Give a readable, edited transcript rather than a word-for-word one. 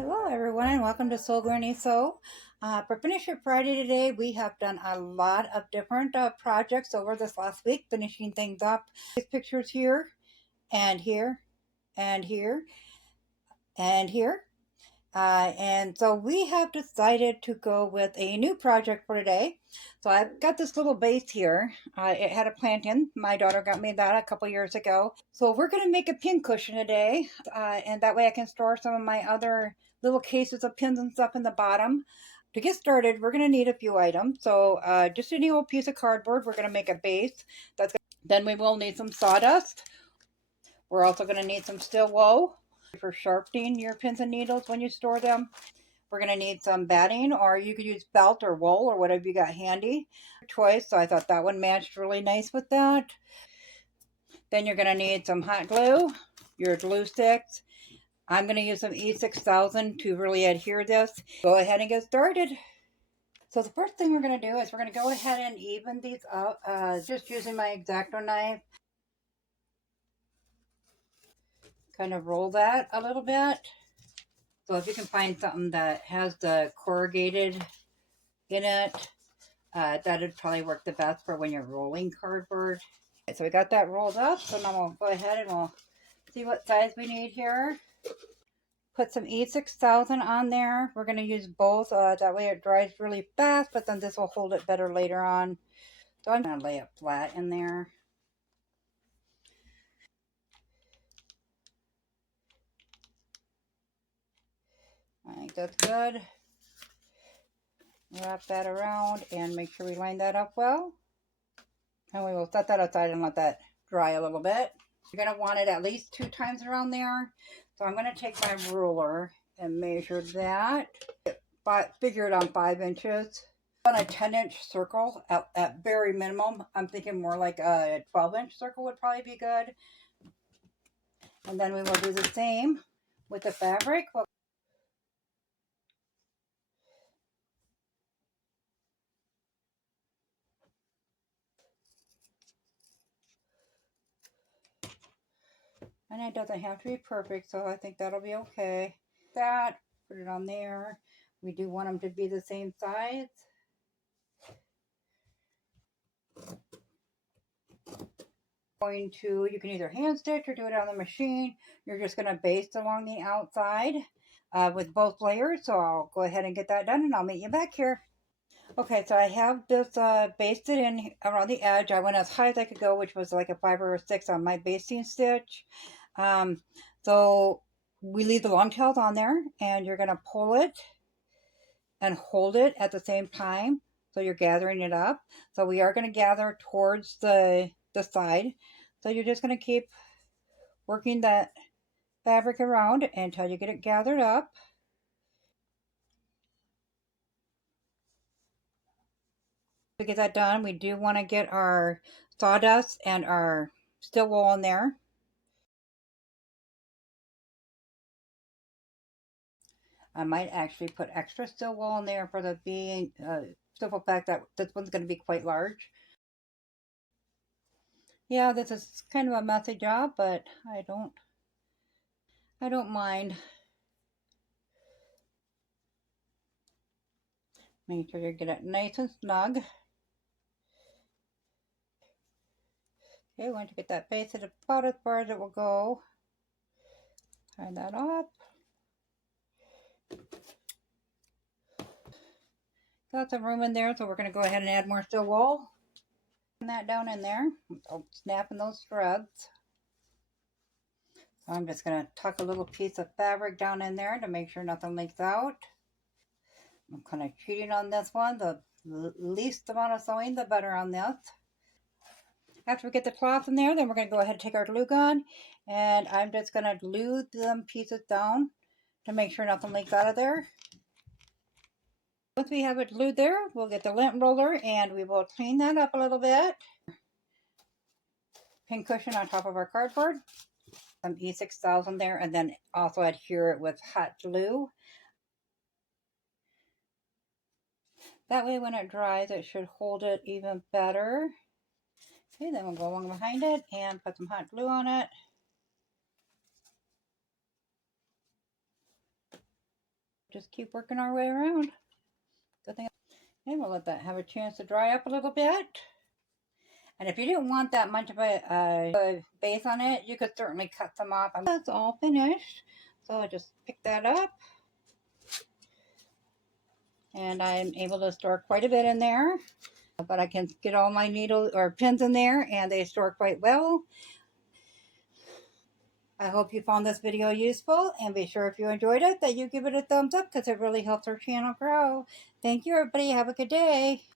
Hello everyone and welcome to Soul Granny Sew. For Finish It Friday today, we have done a lot of different projects over this last week, finishing things up. These pictures here, and here, and here, and here. And so we have decided to go with a new project for today. So I've got this little vase here. It had a plant in. My daughter got me that a couple years ago. So we're going to make a pin cushion today. And that way I can store some of my other little cases of pins and stuff in the bottom. To get started, we're going to need a few items. So just any old piece of cardboard. We're going to make a base. Then we will need some sawdust. We're also going to need some steel wool for sharpening your pins and needles when you store them. We're going to need some batting, or you could use felt or wool or whatever you got handy. Choice, so I thought that one matched really nice with that. Then you're going to need some hot glue, your glue sticks. I'm going to use some E6000 to really adhere this. Go ahead and get started. So the first thing we're going to do is we're going to go ahead and even these up, just using my X-Acto knife. Kind of roll that a little bit. So if you can find something that has the corrugated in it, that'd probably work the best for when you're rolling cardboard. Okay, so we got that rolled up. So now we'll go ahead and we'll see what size we need here. Put some E6000 on there. We're going to use both. That way it dries really fast, but then this will hold it better later on. So I'm going to lay it flat in there. I think that's good. Wrap that around and make sure we line that up well. And we will set that aside and let that dry a little bit. You're going to want it at least 2 times around there. So I'm going to take my ruler and measure that. Figure it on 5 inches. On a 10-inch circle at very minimum. I'm thinking more like a 12-inch circle would probably be good. And then we will do the same with the fabric. And it doesn't have to be perfect, so I think that'll be okay. Put it on there. We do want them to be the same size. You can either hand stitch or do it on the machine. You're just going to baste along the outside with both layers. So I'll go ahead and get that done and I'll meet you back here. Okay, so I have this basted in around the edge. I went as high as I could go, which was like a 5 or a 6 on my basting stitch. So we leave the long tails on there, and you're going to pull it and hold it at the same time. So you're gathering it up. So we are going to gather towards the side. So you're just going to keep working that fabric around until you get it gathered up. To get that done, we do want to get our sawdust and our steel wool in there. I might actually put extra steel wool in there for the simple fact that this one's going to be quite large. Yeah, this is kind of a messy job, but I don't mind. Make sure you get it nice and snug. Okay, once you get that basted about as far as it will go, tie that up. Got some room in there, so we're going to go ahead and add more steel wool. Put that down in there. Snapping those threads. So I'm just going to tuck a little piece of fabric down in there to make sure nothing leaks out. I'm kind of cheating on this one. The least amount of sewing, the better on this. After we get the cloth in there, then we're going to go ahead and take our glue gun, and I'm just going to glue them pieces down to make sure nothing leaks out of there. Once we have it glued there, we'll get the lint roller and we will clean that up a little bit. Pin cushion on top of our cardboard. Some E6000 there, and then also adhere it with hot glue. That way when it dries, it should hold it even better. Okay, then we'll go along behind it and put some hot glue on it. just keep working our way around. Good thing. And we'll let that have a chance to dry up a little bit. And if you didn't want that much of a base on it, you could certainly cut some off. That's all finished. So I just pick that up. And I'm able to store quite a bit in there. But I can get all my needles or pins in there, and they store quite well. I hope you found this video useful, and be sure if you enjoyed it that you give it a thumbs up because it really helps our channel grow. Thank you, everybody. Have a good day.